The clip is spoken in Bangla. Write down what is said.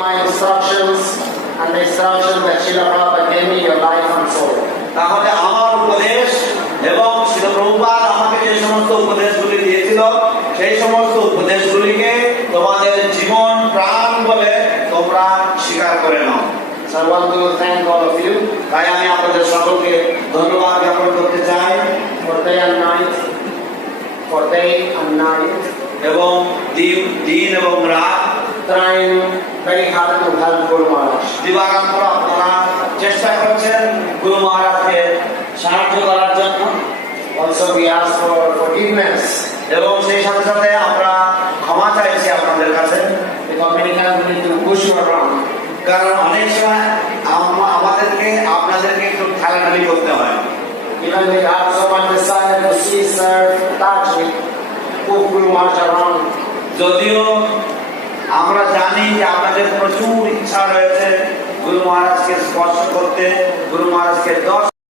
My instructions and the instructions that Srila Prabhupada gave me, your life and soul. তাহলে আমার উপদেশ এবং শ্রীল প্রভুপাদ আমাকে যে সমস্ত উপদেশগুলি দিয়েছিল সেই সমস্ত উপদেশগুলিকে তোমাদের জীবন প্রাণ বলে তোমরা স্বীকার করে নাও। So I want to thank all of you তাই আমি আপনাদের সকলকে ধন্যবাদ জ্ঞাপন করতে চাই for day and night, এবং দিন এবং রাত trying very hard to help Guru Maharaj. দিবারাত্র আপনারা চেষ্টা করছেন গুরু মহারাজকে সাহায্য করার জন্য। Also we ask for forgiveness এবং সেই সাথে সাথে আমরা ক্ষমা চাইছি আপনাদের কাছে, because many times we need to push you around. কারণ অনেক সময় আমাদেরকে আপনাদেরকে একটু ঠেলাঠেলি করতে হয়। Even we have so much desire to see, serve, touch, we move Guru Maharaj around. যদিও আমরা জানি যে আপনাদের প্রচুর ইচ্ছা রয়েছে গুরু মহারাজকে স্পর্শ করতে, গুরু মহারাজকে দর্শন